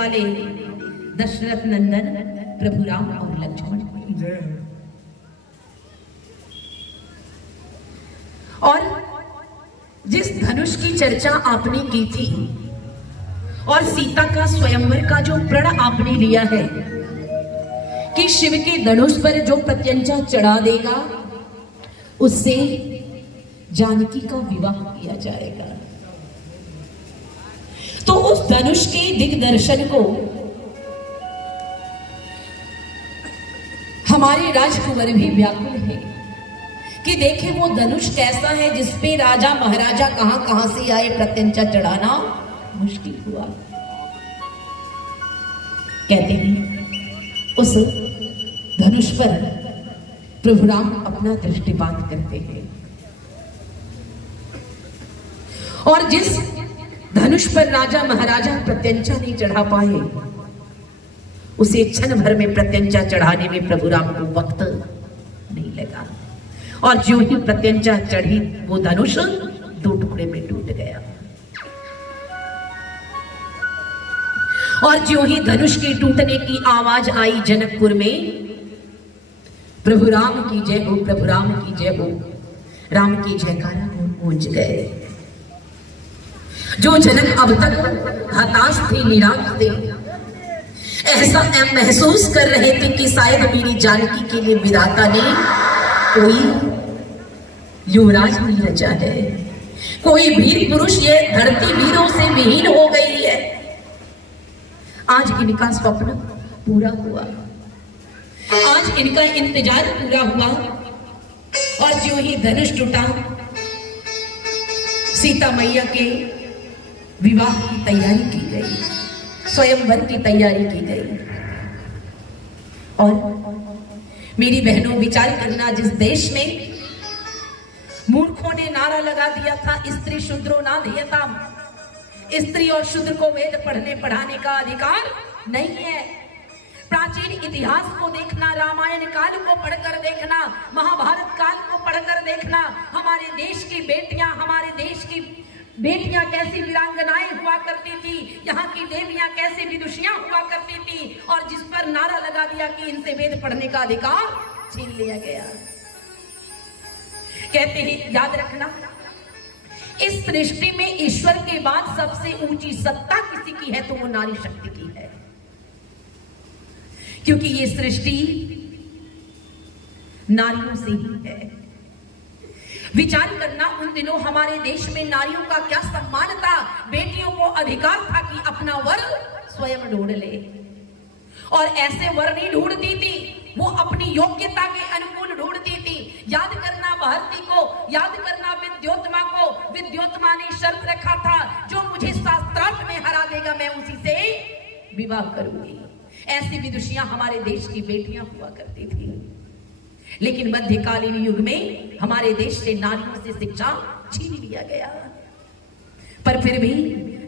वाले दशरथ नंदन प्रभु राम और लक्ष्मण। और जिस धनुष की चर्चा आपने की थी और सीता का स्वयंवर का जो प्रण आपने लिया है कि शिव के धनुष पर जो प्रत्यंचा चढ़ा देगा उससे जानकी का विवाह किया जाएगा, तो उस धनुष के दिग्दर्शन को हमारे राजकुंवर भी व्याकुल है कि देखे वो धनुष कैसा है जिसपे राजा महाराजा कहां से आए, प्रत्यंचा चढ़ाना मुश्किल हुआ। कहते हैं उस धनुष पर प्रभु राम अपना दृष्टिपात करते हैं और जिस धनुष पर राजा महाराजा प्रत्यंचा नहीं चढ़ा पाए उसे क्षण भर में प्रत्यंचा चढ़ाने में प्रभु राम को वक्त नहीं लगा और जो ही प्रत्यंचा चढ़ी वो धनुष दो टुकड़े में टूट गया। और जो ही धनुष के टूटने की आवाज आई जनकपुर में, प्रभु राम की जय हो, प्रभु राम की जय हो, राम की जयकारा गूंज गए। जो जनक अब तक हताश थे, निराश थे, ऐसा महसूस कर रहे थे कि शायद मेरी जानकी के लिए विधाता ने कोई युवराज नहीं रचा है, कोई वीर पुरुष ये धरती वीरों से विहीन हो गई है। आज इनका स्वप्न पूरा हुआ, आज इनका इंतजार पूरा हुआ। और जो ही धनुष टूटा, सीता मैया के विवाह की तैयारी की गई, स्वयंवर की तैयारी की गई। और मेरी बहनों, विचार करना, जिस देश में मूर्खों ने नारा लगा दिया था स्त्री शूद्रो ना धियताम, स्त्री और शूद्र को वेद पढ़ने पढ़ाने का अधिकार नहीं है। प्राचीन इतिहास को देखना, रामायण काल को पढ़कर देखना, महाभारत काल को पढ़कर देखना, हमारे देश की बेटियां, हमारे देश की बेटियां कैसी वीरांगनाएं हुआ करती थी, यहाँ की देवियां कैसे विदुषियां हुआ करती थी, और जिस पर नारा लगा दिया कि इनसे वेद पढ़ने का अधिकार छीन लिया गया। कहते हैं, याद रखना, इस सृष्टि में ईश्वर के बाद सबसे ऊंची सत्ता किसी की है तो वो नारी शक्ति की है, क्योंकि ये सृष्टि नारियों से ही है। विचार करना, उन दिनों हमारे देश में नारियों का क्या सम्मान था, बेटियों को अधिकार था कि अपना वर स्वयं ढूंढ ले, और ऐसे वर नहीं ढूंढती थी, वो अपनी योग्यता के अनुकूल ढूंढती थी। याद करना भारती को, याद करना विद्योत्मा को, विद्योत्मा ने शर्त रखा था जो मुझे शास्त्रार्थ में हरा देगा मैं उसी से विवाह करूंगी। ऐसी विदुषियां हमारे देश की बेटियां हुआ करती थी। लेकिन मध्यकालीन युग में हमारे देश से नारियों से शिक्षा छीन लिया गया। पर फिर भी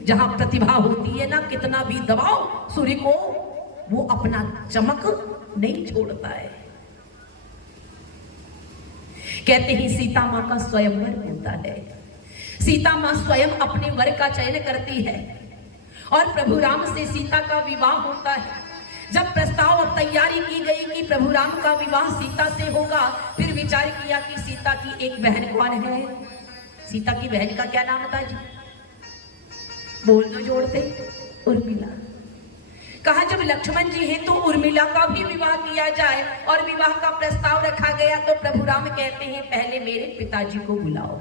जहां प्रतिभा होती है ना, कितना भी दबाओ सूर्य को, वो अपना चमक नहीं छोड़ता है। कहते हैं सीता मां का स्वयंवर होता है, सीता मां स्वयं अपने वर का चयन करती है और प्रभु राम से सीता का विवाह होता है। जब प्रस्ताव और तैयारी की गई कि प्रभु राम का विवाह सीता से होगा, फिर विचार किया कि सीता की एक बहन कौन है। सीता की बहन का क्या नाम था जी? बोल दो जोड़ते, उर्मिला। कहा जब लक्ष्मण जी हैं तो उर्मिला का भी विवाह किया जाए, और विवाह का प्रस्ताव रखा गया। तो प्रभु राम कहते हैं पहले मेरे पिताजी को बुलाओ।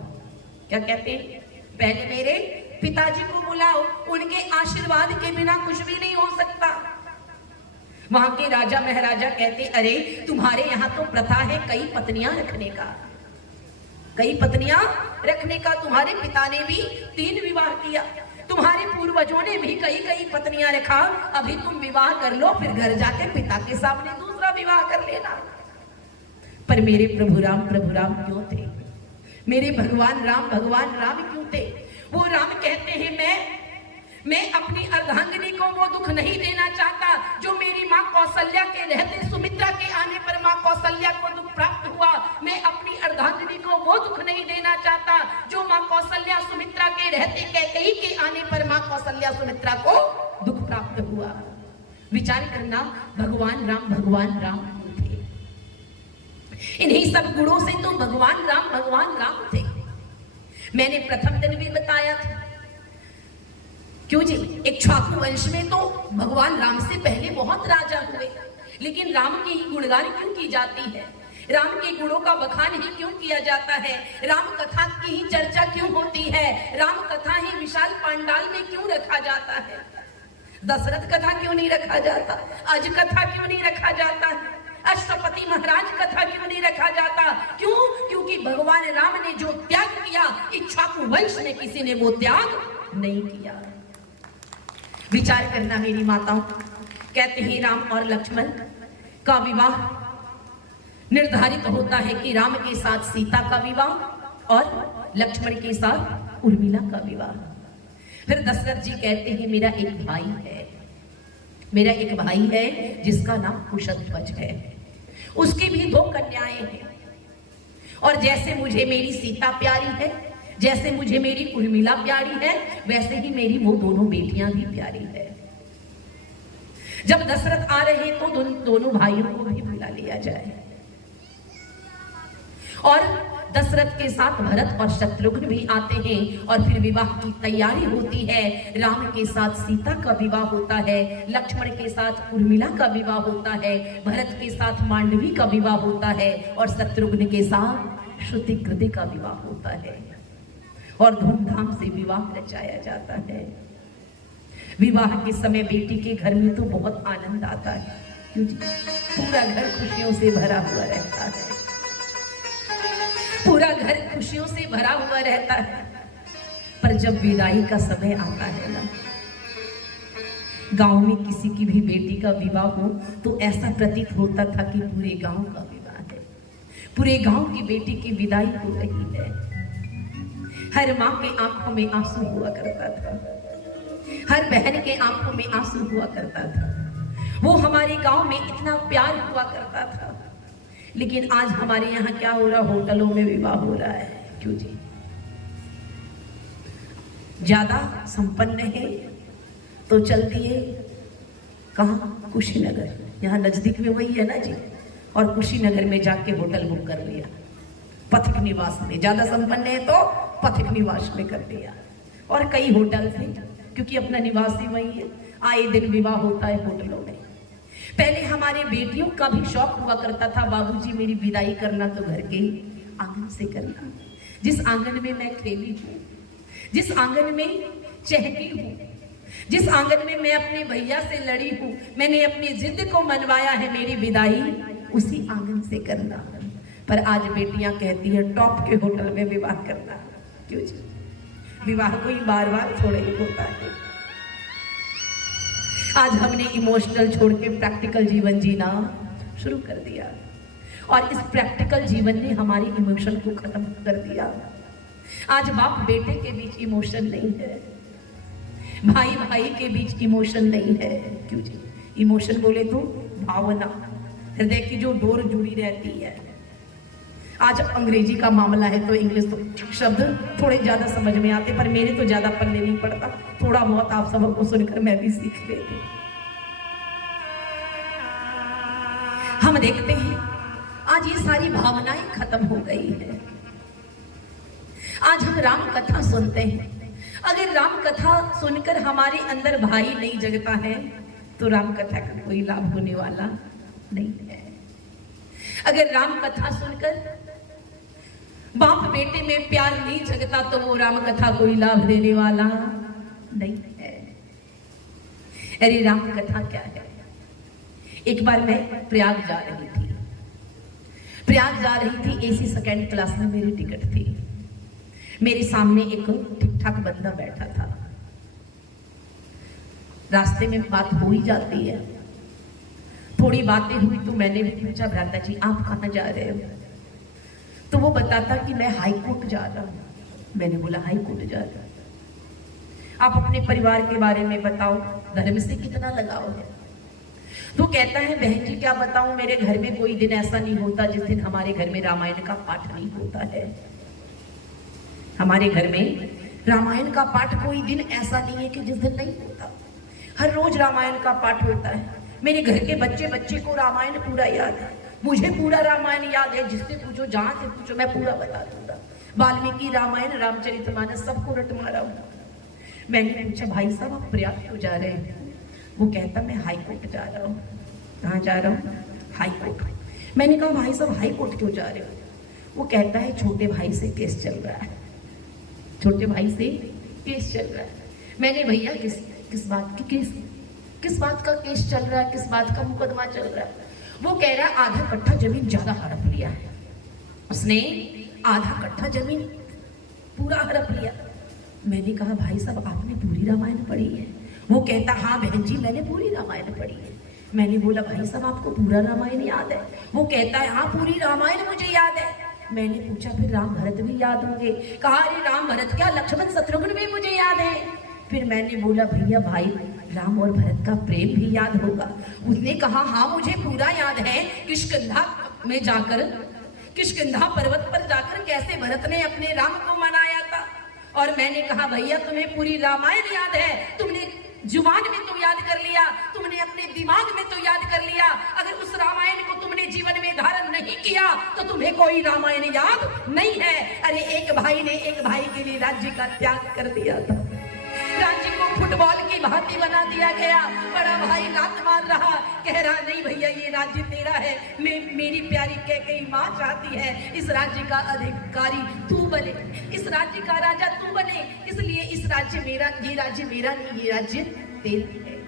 क्या कहते हैं? पहले मेरे पिताजी को बुलाओ, उनके आशीर्वाद के बिना कुछ भी नहीं हो सकता। वहां के राजा महाराजा कहते, अरे तुम्हारे यहाँ तो प्रथा है कई पत्नियां रखने का, कई पत्नियां रखने का। तुम्हारे पिता ने भी 3 विवाह किया, तुम्हारे पूर्वजों ने भी कई कई पत्नियां रखा। अभी तुम विवाह कर लो, फिर घर जाके पिता के सामने दूसरा विवाह कर लेना। पर मेरे प्रभु राम क्यों थे? मेरे भगवान राम क्यों थे? वो राम कहते हैं मैं अपनी अर्धांगिनी को वो दुख नहीं देना चाहता जो मेरी माँ कौशल्या के रहते सुमित्रा के आने पर माँ कौशल्या को दुख प्राप्त हुआ। मैं अपनी अर्धांगिनी को वो दुख नहीं देना चाहता जो माँ कौशल्या सुमित्रा के रहते कैकेयी के आने पर माँ कौशल्या सुमित्रा को दुख प्राप्त हुआ। विचार करना, भगवान राम थे। इन्हीं सब गुणों से तो भगवान राम थे। मैंने प्रथम दिन भी बताया था, क्यों जी, इक्ष्वाकु वंश में तो भगवान राम से पहले बहुत राजा हुए, लेकिन राम के ही गुणगान क्यों की जाती है, राम के गुणों का बखान ही क्यों किया जाता है, राम कथा की ही चर्चा क्यों होती है, राम कथा ही विशाल पांडाल में क्यों रखा जाता है, दशरथ कथा क्यों नहीं रखा जाता, अज कथा क्यों नहीं रखा जाता, अष्टपति महाराज कथा क्यों नहीं रखा जाता? क्यों? क्योंकि भगवान राम ने जो त्याग किया, इक्ष्वाकु वंश में किसी ने वो त्याग नहीं किया। विचार करना मेरी माताओं, कहते हैं राम और लक्ष्मण का विवाह निर्धारित होता है कि राम के साथ सीता का विवाह और लक्ष्मण के साथ उर्मिला का विवाह। फिर दशरथ जी कहते हैं मेरा एक भाई है जिसका नाम कुशध्वज है, उसकी भी 2 कन्याएं हैं, और जैसे मुझे मेरी सीता प्यारी है, जैसे मुझे मेरी उर्मिला प्यारी है, वैसे ही मेरी वो दोनों बेटियां भी प्यारी है। जब दशरथ आ रहे तो दोनों भाइयों को भी बुला लिया जाए, और दशरथ के साथ भरत और शत्रुघ्न भी आते हैं, और फिर विवाह की तैयारी होती है। राम के साथ सीता का विवाह होता है, लक्ष्मण के साथ उर्मिला का विवाह होता है, भरत के साथ मांडवी का विवाह होता है, और शत्रुघ्न के साथ श्रुतिकृति का विवाह होता है, और धूमधाम से विवाह रचाया जाता है। विवाह के समय बेटी के घर में तो बहुत आनंद आता है, क्योंकि पूरा घर खुशियों से भरा हुआ रहता है, पूरा घर खुशियों से भरा हुआ रहता है। पर जब विदाई का समय आता है ना, गांव में किसी की भी बेटी का विवाह हो तो ऐसा प्रतीत होता था कि पूरे गांव का विवाह है, पूरे गांव की बेटी की विदाई हो रही है। हर माँ के आंखों में आंसू हुआ करता था, हर बहन के आंखों में आंसू हुआ करता था। वो हमारे गांव में इतना प्यार हुआ करता था। लेकिन आज हमारे यहाँ क्या हो रहा, होटलों में विवाह हो रहा है। क्यों जी? ज्यादा संपन्न है तो चल दिए कहाँ, कुशीनगर, यहाँ नजदीक में वही है ना जी, और कुशीनगर में जाके होटल बुक कर लिया, पथिक निवास में। ज्यादा संपन्न है तो पथिक निवास में कर लिया, और कई होटल थे, क्योंकि अपना निवास ही वही है। आए दिन विवाह होता है होटलों में। पहले हमारे बेटियों का भी शौक हुआ करता था, बाबूजी मेरी विदाई करना तो घर के आंगन से करना, जिस आंगन में मैं खेली हूँ, जिस आंगन में चहकी हूँ, जिस आंगन में मैं अपने भैया से लड़ी हूँ, मैंने अपनी जिद को मनवाया है, मेरी विदाई उसी आंगन से करना। पर आज बेटियां कहती है टॉप के होटल में विवाह करना। क्यों जी? विवाह कोई बार बार थोड़ा ही होता है। आज हमने इमोशनल छोड़ के प्रैक्टिकल जीवन जीना शुरू कर दिया, और इस प्रैक्टिकल जीवन ने हमारी इमोशन को खत्म कर दिया। आज बाप बेटे के बीच इमोशन नहीं है, भाई भाई के बीच इमोशन नहीं है। क्यों जी? इमोशन बोले तो भावना, हृदय की जो डोर जुड़ी रहती है। आज अंग्रेजी का मामला है तो इंग्लिश तो शब्द थोड़े ज्यादा समझ में आते, पर मेरे तो ज्यादा पढ़ने नहीं पड़ता, थोड़ा बहुत आप सबको सुनकर मैं भी सीख लेती। हम देखते हैं आज ये सारी भावनाएं खत्म हो गई है। आज हम राम कथा सुनते हैं, अगर राम कथा सुनकर हमारे अंदर भाई नहीं जगता है तो राम कथा का कोई लाभ होने वाला नहीं है। अगर राम कथा सुनकर बाप बेटे में प्यार नहीं जगता तो वो राम कथा कोई लाभ देने वाला नहीं है। अरे राम कथा क्या है? एक बार मैं प्रयाग जा रही थी, एसी सेकंड क्लास में मेरी टिकट थी। मेरे सामने एक ठीक ठाक बंदा बैठा था। रास्ते में बात हो ही जाती है, थोड़ी बातें हुई तो मैंने भी पूछा, भ्राता जी आप कहाँ जा रहे हो? तो वो बताता कि मैं हाई कोर्ट जा रहा हूँ। मैंने बोला हाई कोर्ट जा रहा हूँ, आप अपने परिवार के बारे में बताओ, धर्म से कितना लगाव है? तो कहता है बहन जी क्या बताऊं, मेरे घर में कोई दिन ऐसा नहीं होता जिस दिन हमारे घर में रामायण का पाठ नहीं होता है। हमारे घर में रामायण का पाठ कोई दिन ऐसा नहीं है कि जिस दिन नहीं होता। हर रोज रामायण का पाठ होता है। मेरे घर के बच्चे को रामायण पूरा याद है, मुझे पूरा रामायण याद है। जिससे पूछो, जहां से पूछो, मैं पूरा बता दूंगा। वाल्मीकि रामायण, रामचरितमानस सबको रट मारा हूं। मैंने पूछा, भाई साहब आप प्रयाग क्यों जा रहे हैं? वो कहता, मैं हाई कोर्ट जा रहा हूँ। कहाँ जा रहा हूँ? High court. मैंने कहा, भाई साहब हाई कोर्ट क्यों जा रहे हो? वो कहता है, छोटे भाई से केस चल रहा है, छोटे भाई से केस चल रहा है। मैंने, भैया किस बात की केस, किस बात का केस चल रहा है, किस बात का मुकदमा चल रहा है? वो कह रहा है, आधा कट्ठा जमीन ज्यादा हड़प लिया है उसने, आधा कट्ठा जमीन पूरा हड़प लिया। मैंने कहा, भाई साहब आपने पूरी रामायण पढ़ी है? वो कहता, हाँ बहन जी मैंने पूरी रामायण पढ़ी है। मैंने बोला, भाई साहब आपको पूरा रामायण याद है? वो कहता है, हाँ पूरी रामायण मुझे याद है। मैंने पूछा, फिर राम भरत भी याद होंगे? कहा, अरे राम भरत क्या, लक्ष्मण शत्रुघ्न भी मुझे याद है। फिर मैंने बोला, भैया भाई राम और भरत का प्रेम भी याद होगा? उसने कहा, हाँ मुझे पूरा याद है। किष्किंधा में जाकर, किष्किंधा पर्वत पर जाकर कैसे भरत ने अपने राम को मनाया था। और मैंने कहा, भैया तुम्हें पूरी रामायण याद है, तुमने जुबान में तो याद कर लिया, तुमने अपने दिमाग में तो याद कर लिया, अगर उस रामायण को तुमने जीवन में धारण नहीं किया तो तुम्हें कोई रामायण याद नहीं है। अरे एक भाई ने एक भाई के लिए राज्य का त्याग कर दिया था, राज्य को फुटबॉल की भांति बना दिया गया। बड़ा भाई लात मार रहा, कह रहा, नहीं भैया ये राज्य तेरा है, मेरी प्यारी कैकेयी माँ चाहती है इस राज्य का अधिकारी तू बने, इस राज्य का राजा तू बने, इसलिए इस राज्य मेरा, ये राज्य मेरा नहीं, ये राज्य तेरा है।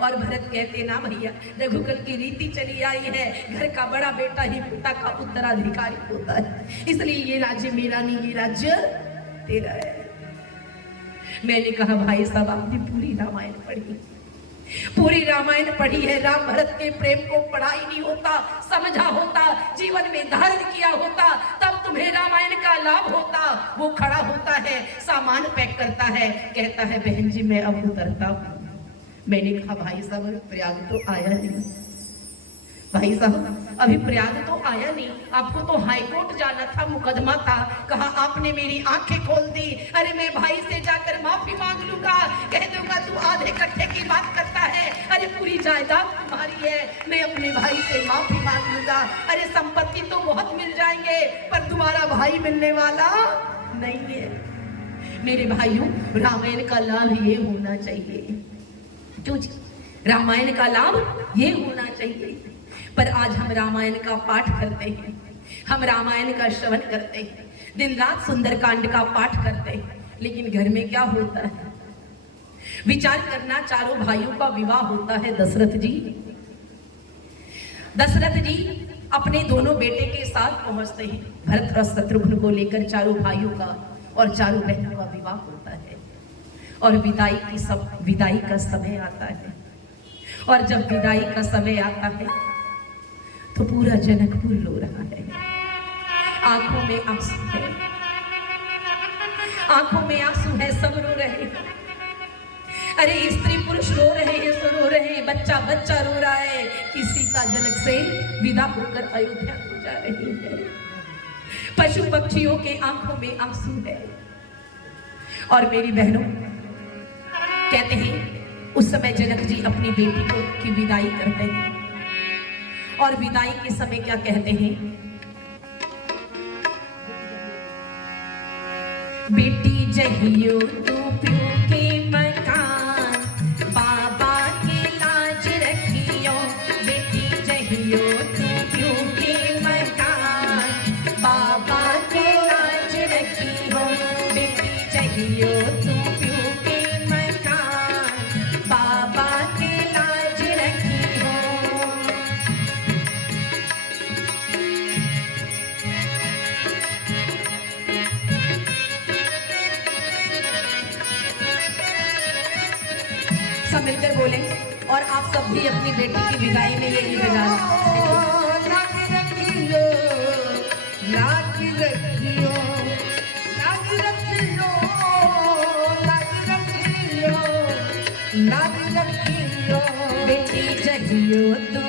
और भरत कहते, ना भैया रघुकुल की रीति चली आई है, घर का बड़ा बेटा ही पिता का उत्तराधिकारी होता है, इसलिए ये राज्य मेरा नहीं, ये राज्य तेरा है। मैंने कहा, भाई साहब आपने पूरी रामायण पढ़ी, पूरी रामायण पढ़ी है, राम भरत के प्रेम को पढ़ा ही नहीं होता, समझा होता, जीवन में धारण किया होता, तब तुम्हें रामायण का लाभ होता। वो खड़ा होता है, सामान पैक करता है, कहता है, बहन जी मैं अब उतरता हूं। मैंने कहा, भाई साहब प्रयाग तो आया नहीं, भाई साहब अभी प्रयाग तो आया नहीं, आपको तो हाईकोर्ट जाना था, मुकदमा था। कहा, आपने मेरी आंखें खोल दी। अरे मैं भाई से जाकर माफी मांग लूंगा, कह दूंगा तू आधे कट्ठे की बात करता है, अरे पूरी जायदाद तुम्हारी है, मैं अपने भाई से माफी मांग लूंगा। अरे संपत्ति तो बहुत मिल जाएंगे पर तुम्हारा भाई मिलने वाला नहीं है। मेरे भाइयों, रामायण का लाभ ये होना चाहिए, क्यों जी? रामायण का लाभ ये होना चाहिए। पर आज हम रामायण का पाठ करते हैं, हम रामायण का श्रवण करते हैं, दिन रात सुंदरकांड का पाठ करते हैं, लेकिन घर में क्या होता है? विचार करना, चारों भाइयों का विवाह होता है। दशरथ जी अपने दोनों बेटे के साथ पहुंचते हैं, भरत और शत्रुघ्न को लेकर चारों भाइयों का और चारों बहनों का विवाह होता है। और विदाई का समय आता है, और जब विदाई का समय आता है तो पूरा जनकपुर रो रहा है, आंखों में आंसू है, आंखों में आंसू है, सब रो रहे हैं। अरे स्त्री पुरुष रो रहे हैं, सो रो रहे हैं, बच्चा बच्चा रो रहा है कि सीता जनक से विदा होकर अयोध्या को जा रही है। पशु पक्षियों के आंखों में आंसू है। और मेरी बहनों, कहते हैं उस समय जनक जी अपनी बेटी को की विदाई करते हैं, और विदाई के समय क्या कहते हैं? बेटी जहियो तू प्यो के मकान, बाबा के लाज रखियो, बेटी जहियो तू प्यो के मकान, बाबा के लाज रखियो, बेटी जहियो तू प्यो के मकान, बाबा के लाज रखियो। सब मिलकर बोले, और आप सब भी अपनी बेटी की विदाई में यही बजा लाज रखियो, लाज रखियो, लाज रखियो, लाज रखियो, लाज रखियो। बेटी जहियो तू,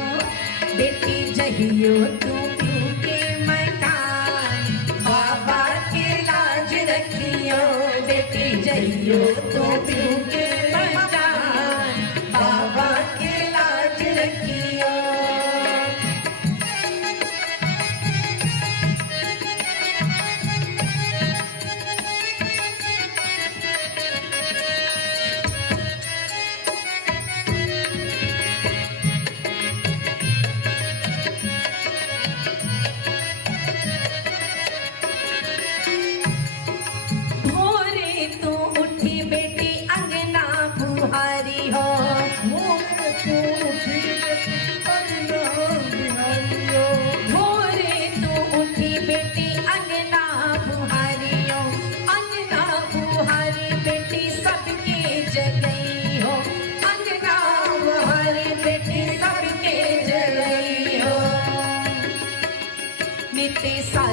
बेटी जहियो तू प्यो के मकान, बाबा के लाज रखियो, बेटी जहियो तू प्यो के मकान, बाबा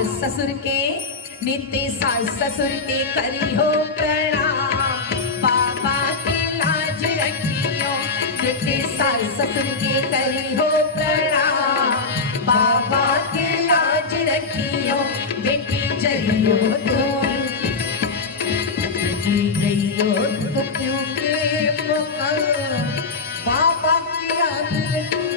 सास ससुर के, नित्य सास ससुर के करी हो प्रणाम, बाबा के लाज रखियो। नित्य सास ससुर के करी हो प्रणाम, बाबा के लाज रखियो। बेटी जइयो तुम, बेटी जइयो तो क्यों के मकान, बाबा की याद रखियो।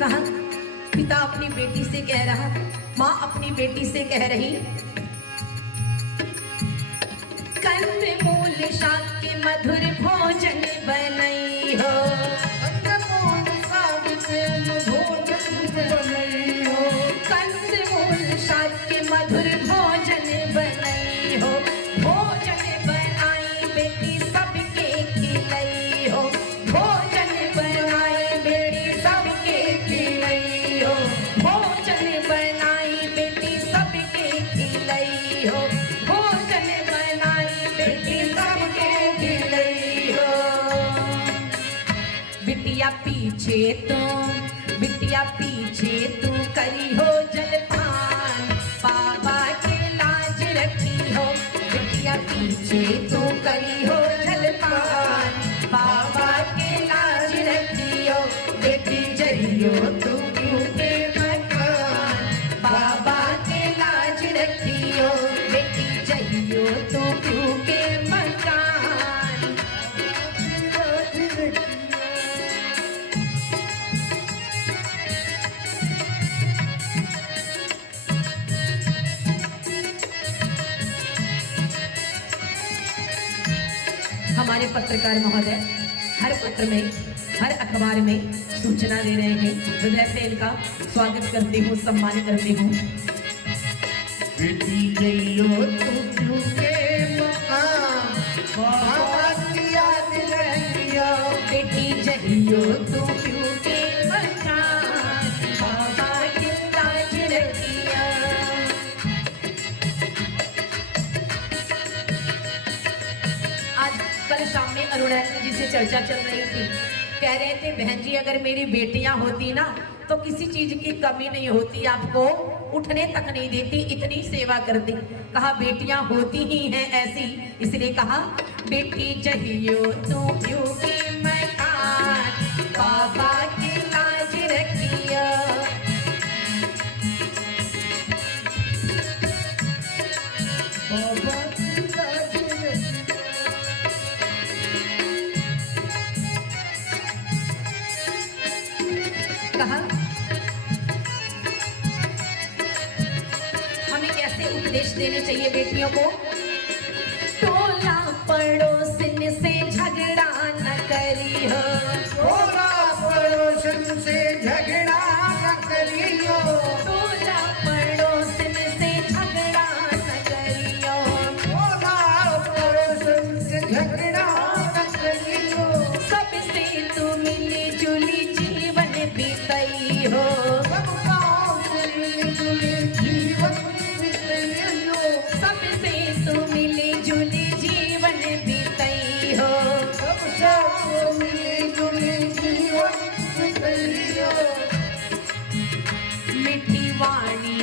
कहा पिता अपनी बेटी से कह रहा, माँ अपनी बेटी से कह रही, कंद मूल शाक के मधुर भोजन बनई हो, कंदमूल शाक के भोजन बनई हो, कंद मूल शाक के मधुर भोजन बनई हो। भोजन बनाई बेटी सबके खिलई हो, भोजन बनाई बेटी सबके खिलई हो, भोजन बनाई बेटी सबके खिलई हो, भोजन बनाई बेटी सबके खिलई हो। बिटिया पीछे तू, बिटिया पीछे तू करी हो जलपान, बाबा के लाज रखी हो। बिटिया पीछे तू करी हो जलपान, बाबा के लाज रखी हो। बेटी जइयो तू क्यों के मकान, बाबा के लाज रखियो। बेटी जइयो तू क्यों के मकान। हमारे पत्रकार महोदय हर पत्र में, हर अखबार में सूचना दे रहे हैं, हृदय से इनका स्वागत करती हूँ, सम्मान करती हूँ। बेटी जइयो तो क्यों के मकान, बाबा की याद रखियो। बेटी जइयो तू क्यों के मकान, बाबा की लाज रखियो। आज कल शाम में अरुणा जी से चर्चा चल रही थी, कह रहे थे बहन जी अगर मेरी बेटियां होती ना तो किसी चीज की कमी नहीं होती, आपको उठने तक नहीं देती, इतनी सेवा करती। कहा बेटियां होती ही हैं ऐसी, इसलिए कहा बेटी जइयो तू क्यों के मकान, बाबा की लाज रखियो। बाबा की याद रखियो। कहा हमें कैसे उपदेश देने चाहिए बेटियों को। टोला पड़ोसन से झगड़ा न करी हो, टोला पड़ोसन से झगड़ा न करियो। टोला पड़ोसन से झगड़ा न करियो। टोला पड़ोसन से झगड़ा न करियो। सबसे तू मिली जुली जीवन बीतई हो, सबका मिली-जुली जीवन बिताइयो। सबसे तू मिली जुली जीवन बीतई हो। सबका मिली-जुली जीवन बिताइयो। मिठी वाणी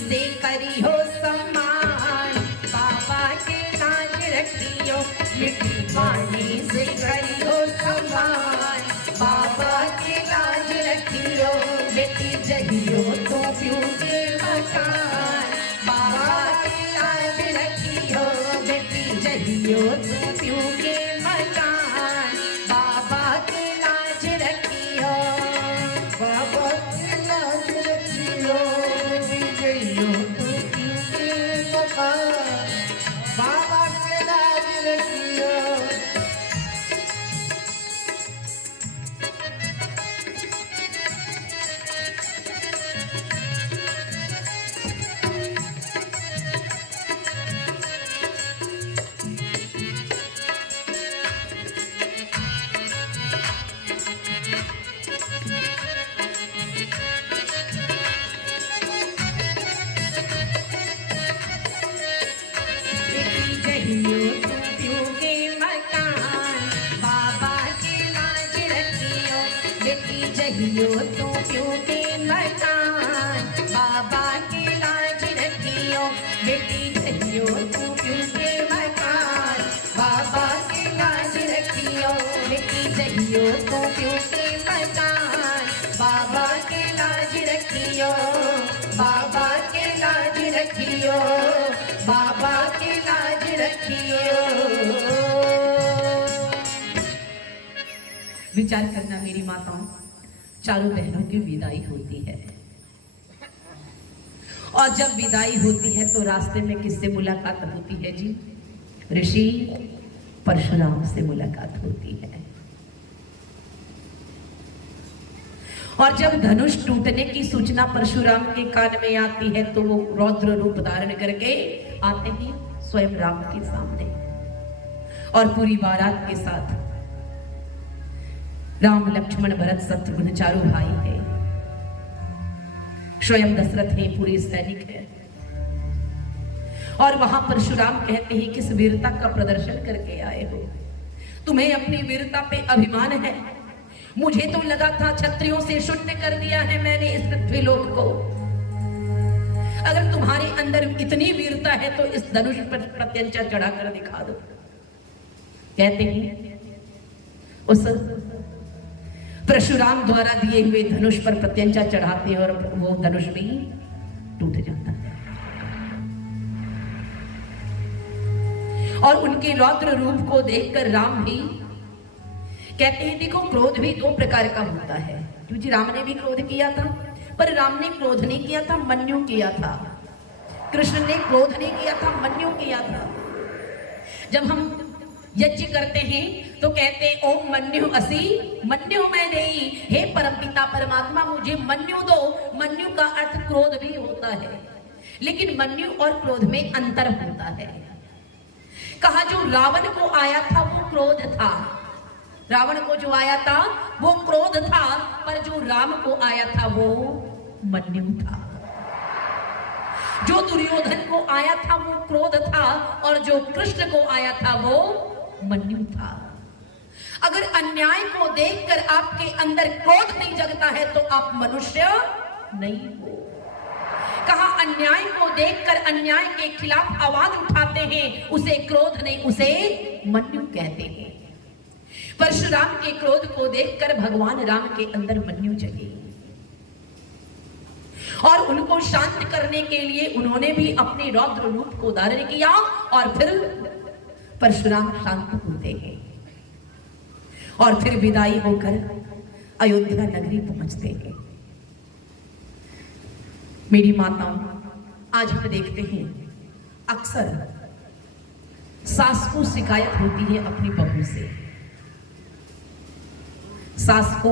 से करी हो सम्मान, बाबा के लाज रखियो। मिठी वाणी से करी हो सम्मान, बाबा के लाज रखियो। बेटी जइयो तो क्यों के मकान, बाबा के लाज रखियो। बेटी जइयो तो क्यों के मकान, बाबा के लाज रखियो। बाबा की याद रखियो। बेटी जइयो तो क्यों के मकान, बाबा की याद रखियो। जहियो तू प्यू के मकान, बाबा के लाज रखियो। बेटी जहियो तू प्यू के मकान, बाबा के लाज रखियो। बेटी जहियो तू प्यू के मकान, बाबा के लाज रखियो। बेटी जहियो तू प्यू के मकान, बाबा के लाज रखियो। बाबा के लाज रखियो, बाबा के लाज रखियो। विचार करना मेरी माताओं, चारों बहनों की विदाई होती है और जब विदाई होती है तो रास्ते में किससे मुलाकात होती है जी? ऋषि परशुराम से मुलाकात होती है। और जब धनुष टूटने की सूचना परशुराम के कान में आती है तो वो रौद्र रूप धारण करके आते हैं स्वयं राम के सामने और पूरी बारात के साथ। राम लक्ष्मण भरत शत्रुघ्न चारों भाई हैं, स्वयं दशरथ है, पूरे सैनिक है। और वहां परशुराम कहते हैं किस वीरता का प्रदर्शन करके आए हो? तुम्हें अपनी वीरता पे अभिमान है? मुझे तो लगा था क्षत्रियों से शून्य कर दिया है मैंने इस पृथ्वी लोक को। अगर तुम्हारे अंदर इतनी वीरता है तो इस धनुष पर प्रत्यंचा चढ़ाकर दिखा दो। कहते हैं उस परशुराम द्वारा दिए हुए धनुष पर प्रत्यंचा चढ़ाते हैं और वो धनुष भी टूट जाता है। और उनके रौद्र रूप को देखकर राम भी कहते हैं देखो क्रोध भी दो प्रकार का होता है। क्योंकि राम ने भी क्रोध किया था, पर राम ने क्रोध नहीं किया था, मन्यु किया था। कृष्ण ने क्रोध नहीं किया था, मन्यु किया था। जब हम यज्ञ करते हैं तो कहते हैं ओम मन्यु असि मन्यु मैं देई, हे परमपिता परमात्मा मुझे मन्यु दो। मन्यु का अर्थ क्रोध भी होता है, लेकिन मन्यु और क्रोध में अंतर होता है। कहा जो रावण को आया था वो क्रोध था, रावण को जो आया था वो क्रोध था, पर जो राम को आया था वो मन्यु था। जो दुर्योधन को आया था वो क्रोध था और जो कृष्ण को आया था वो मन्यु था। अगर अन्याय को देखकर आपके अंदर क्रोध नहीं जगता है तो आप मनुष्य नहीं हो। कहा अन्याय को देखकर अन्याय के खिलाफ आवाज उठाते हैं उसे क्रोध नहीं, उसे मन्यु कहते हैं। परशुराम के क्रोध को देखकर भगवान राम के अंदर मन्यु जगे और उनको शांत करने के लिए उन्होंने भी अपने रौद्र रूप को धारण किया और फिर परशुराम शांत होते हैं और फिर विदाई होकर अयोध्या नगरी पहुंचते हैं। मेरी माताओं, आज हम देखते हैं अक्सर सास को शिकायत होती है अपनी बहू से। सास को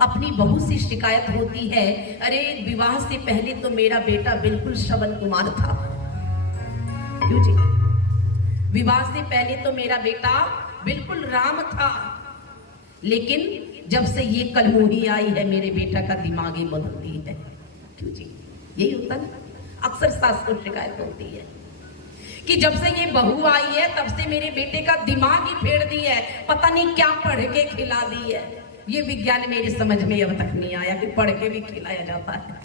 अपनी बहू से शिकायत होती है, अरे विवाह से पहले तो मेरा बेटा बिल्कुल श्रवण कुमार था। क्यों जी? विवाह से पहले तो मेरा बेटा बिल्कुल राम था, लेकिन जब से ये कलमोही आई है मेरे बेटा का दिमाग ही बदल दी है। क्यों जी? यही होता है, अक्सर सास को शिकायत होती है कि जब से ये बहू आई है तब से मेरे बेटे का दिमाग ही फेर दी है, पता नहीं क्या पढ़ के खिला दी है। ये विज्ञान मेरी समझ में अब तक नहीं आया कि पढ़ के भी खिलाया जाता है।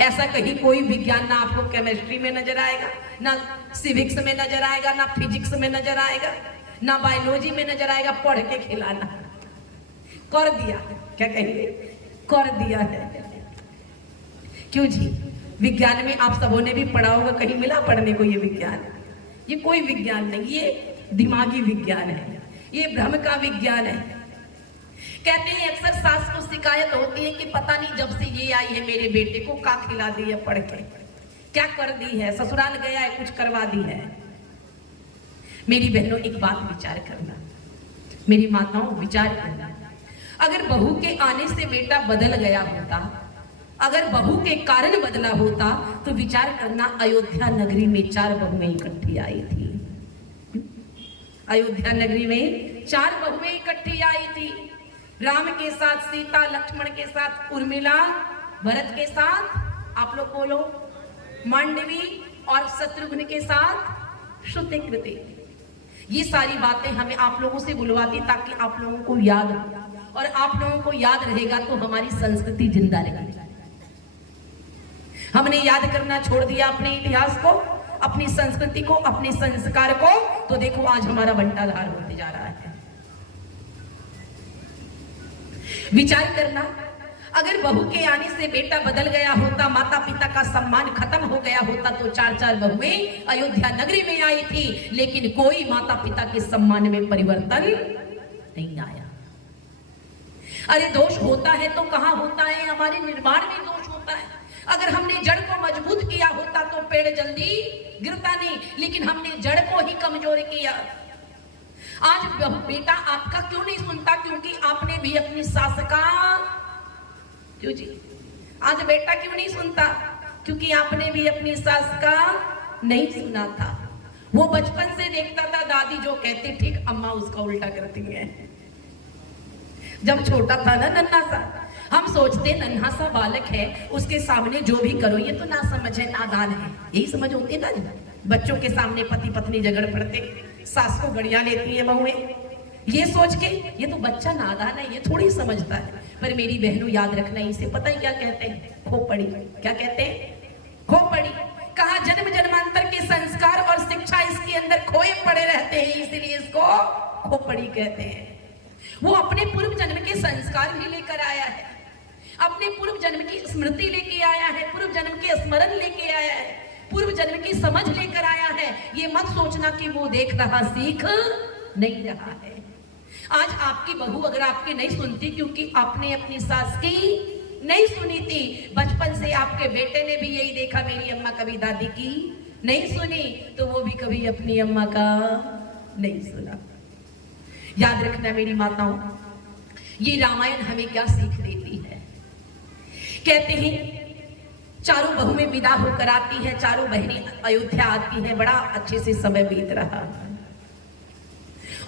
ऐसा कहीं कोई विज्ञान ना आपको केमिस्ट्री में नजर आएगा, ना सिविक्स में नजर आएगा, ना फिजिक्स में नजर आएगा, ना बायोलॉजी में नजर आएगा। पढ़ के खिलाना कर दिया, क्या कहेंगे, कर दिया है। क्यों जी? विज्ञान में आप सबों ने भी पढ़ा होगा, कहीं मिला पढ़ने को ये विज्ञान? ये कोई विज्ञान नहीं, ये दिमागी विज्ञान है, ये भ्रम का विज्ञान है। कहते हैं अक्सर सास को शिकायत होती है कि पता नहीं जब से ये आई है मेरे बेटे को का खिला दी है, पढ़ के क्या कर दी है, ससुराल गया है कुछ करवा दी है। मेरी बहनों एक बात विचार करना, मेरी माताओं विचार करना, अगर बहू के आने से बेटा बदल गया होता, अगर बहू के कारण बदला होता तो विचार करना अयोध्या नगरी में 4 बहुएं इकट्ठी आई थी। अयोध्या नगरी में 4 बहुएं इकट्ठी आई थी, राम के साथ सीता, लक्ष्मण के साथ उर्मिला, भरत के साथ आप लोग बोलो मांडवी और शत्रुघ्न के साथ श्रुते कृते। ये सारी बातें हमें आप लोगों से बुलवाती ताकि आप लोगों को याद हो, और आप लोगों को याद रहेगा तो हमारी संस्कृति जिंदा रहेगी। हमने याद करना छोड़ दिया अपने इतिहास को, अपनी संस्कृति को, अपने संस्कार को, तो देखो आज हमारा बंटाधार होते जा रहा है। विचार करना, अगर बहू के आने से बेटा बदल गया होता, माता पिता का सम्मान खत्म हो गया होता, तो 4-4 बहुएं अयोध्या नगरी में आई थी, लेकिन कोई माता पिता के सम्मान में परिवर्तन नहीं आया। अरे दोष होता है तो कहां होता है? हमारे निर्माण में दोष होता है। अगर हमने जड़ को मजबूत किया होता तो पेड़ जल्दी गिरता नहीं, लेकिन हमने जड़ को ही कमजोर किया। आज बेटा आपका क्यों नहीं सुनता? क्योंकि आपने भी अपनी सास का, क्यों जी? आज बेटा क्यों नहीं सुनता? क्योंकि आपने भी अपनी सास का नहीं सुना था। वो बचपन से देखता था दादी जो कहती ठीक अम्मा उसका उल्टा करती है। जब छोटा था ना, नन्हा सा, हम सोचते नन्हा सा बालक है, उसके सामने जो भी करो ये तो ना समझ है, नादान है, यही समझ होती है ना। बच्चों के सामने पति पत्नी झगड़ पड़ते, सास को गड़िया लेती है बहुएं, ये सोच के ये तो बच्चा नादान है, ये थोड़ी समझता है। पर मेरी बहनों याद रखना, इसे पता है क्या कहते हैं? खोपड़ी। क्या कहते हैं? खोपड़ी। कहा जन्म जन्मांतर के संस्कार और शिक्षा इसके अंदर खोए पड़े रहते हैं, इसलिए इसको खोपड़ी कहते हैं। वो अपने पूर्व जन्म के संस्कार भी लेकर आया है, अपने पूर्व जन्म की स्मृति लेके आया है, पूर्व जन्म के स्मरण लेके आया है, पूर्व जन्म की समझ लेकर आया है। ये मत सोचना कि वो देख रहा सीख नहीं रहा है। आज आपकी बहू अगर आपकी नहीं सुनती, क्योंकि आपने अपनी सास की नहीं सुनी थी, बचपन से आपके बेटे ने भी यही देखा मेरी अम्मा कभी दादी की नहीं सुनी, तो वो भी कभी अपनी अम्मा का नहीं सुना। याद रखना मेरी माताओं, ये रामायण हमें क्या सीख देती है? कहते हैं चारों बहुएं विदा होकर आती हैं, चारों बहनें अयोध्या आती हैं, बड़ा अच्छे से समय बीत रहा।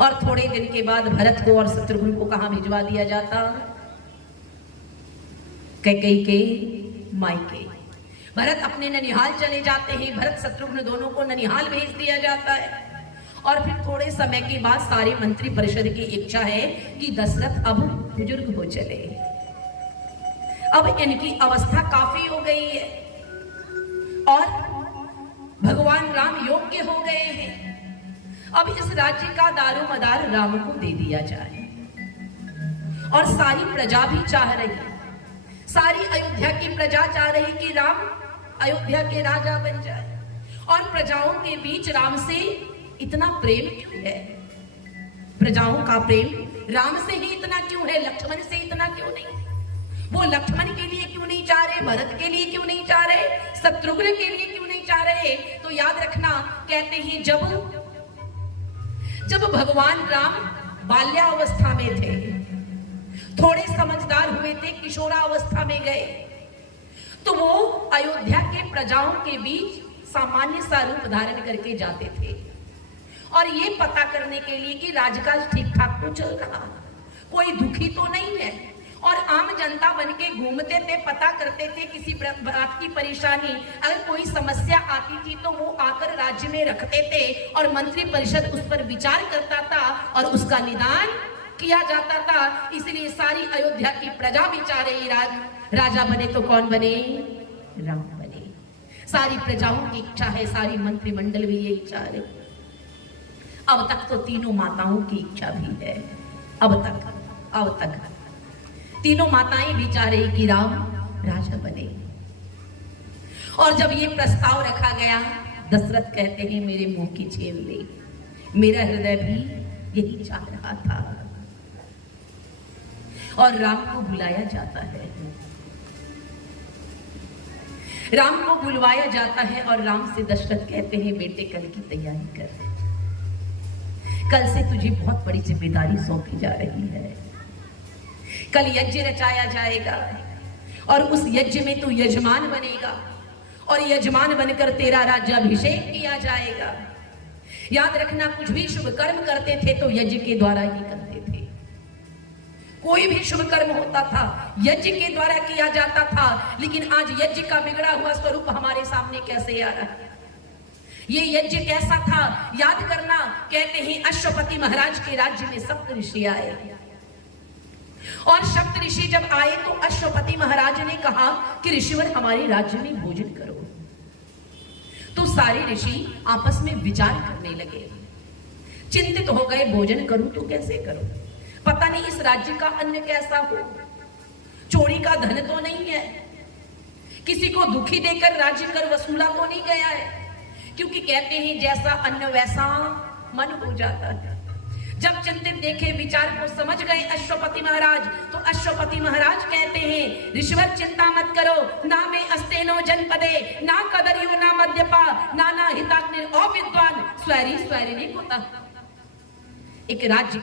और थोड़े दिन के बाद भरत को और शत्रुघ्न को कहां भिजवा दिया जाता? कैकेयी के मायके। भरत अपने ननिहाल चले जाते हैं, भरत शत्रुघ्न दोनों को ननिहाल भेज दिया जाता है। और फिर थोड़े समय के बाद सारे मंत्री परिषद की इच्छा है कि दशरथ अब बुजुर्ग हो चले, अब इनकी अवस्था काफी हो गई है और भगवान राम योग्य हो गए हैं, अब इस राज्य का दारोमदार राम को दे दिया जाए। और सारी प्रजा भी चाह रही, सारी अयोध्या की प्रजा चाह रही कि राम अयोध्या के राजा बन जाए। और प्रजाओं के बीच राम से इतना प्रेम क्यों है? प्रजाओं का प्रेम राम से ही इतना क्यों है? लक्ष्मण से इतना क्यों नहीं? वो लक्ष्मण के लिए क्यों नहीं चाह रहे? भरत के लिए क्यों नहीं चाह रहे? शत्रुघ्न के लिए क्यों नहीं चाह रहे? तो याद रखना, कहते हैं जब भगवान राम बाल्यावस्था में थे, थोड़े समझदार हुए थे, किशोरावस्था में गए, तो वो अयोध्या के प्रजाओं के बीच सामान्य सा रूप धारण करके जाते थे, और ये पता करने के लिए कि राजकाज ठीक ठाक तो चल रहा, कोई दुखी तो नहीं है। और आम जनता बन के घूमते थे, पता करते थे किसी बात की परेशानी, अगर कोई समस्या आती थी तो वो आकर राज्य में रखते थे और मंत्री परिषद उस पर विचार करता था और उसका निदान किया जाता था। इसलिए सारी अयोध्या की प्रजा भी चाह रही राजा बने तो कौन बने? राम बने। सारी प्रजाओं की इच्छा है, सारी मंत्रिमंडल भी यही चाह रहे। अब तक तो तीनों माताओं की इच्छा भी है, अब तक तीनों माताएं भी चाह रही कि राम राजा बने। और जब ये प्रस्ताव रखा गया, दशरथ कहते हैं मेरे मुंह की छेल ले, मेरा हृदय भी यही चाह रहा था। और राम को बुलाया जाता है, राम को बुलवाया जाता है और राम से दशरथ कहते हैं बेटे कल की तैयारी कर, कल से तुझे बहुत बड़ी जिम्मेदारी सौंपी जा रही है। कल यज्ञ रचाया जाएगा और उस यज्ञ में तू यजमान बनेगा और यजमान बनकर तेरा राज्याभिषेक किया जाएगा। याद रखना, कुछ भी शुभ कर्म करते थे तो यज्ञ के द्वारा ही करते थे। कोई भी शुभ कर्म होता था यज्ञ के द्वारा किया जाता था, लेकिन आज यज्ञ का बिगड़ा हुआ स्वरूप हमारे सामने कैसे आ रहा है? ये यज्ञ कैसा था याद करना। कहते हैं अश्वपति महाराज के राज्य में सप्त ऋषि आए और सप्त ऋषि जब आए तो अश्वपति महाराज ने कहा कि ऋषिवर हमारे राज्य में भोजन करो। तो सारे ऋषि आपस में विचार करने लगे, चिंतित हो गए, भोजन करूं तो कैसे करूं, पता नहीं इस राज्य का अन्न कैसा हो, चोरी का धन तो नहीं है, किसी को दुखी देकर राज्य कर वसूला तो नहीं गया है। क्योंकि कहते हैं जैसा अन्न वैसा मन हो जाता है। जब चिंतित देखे, विचार को समझ गए अश्वपति महाराज, तो अश्वपति महाराज कहते हैं ऋषिवर चिंता मत करो, ना में अस्तेनो जनपदे ना कदरियो ना मद्यपा ना हिताग्नि अविद्वान स्वैरी स्वैरिणी कुतः। एक राज्य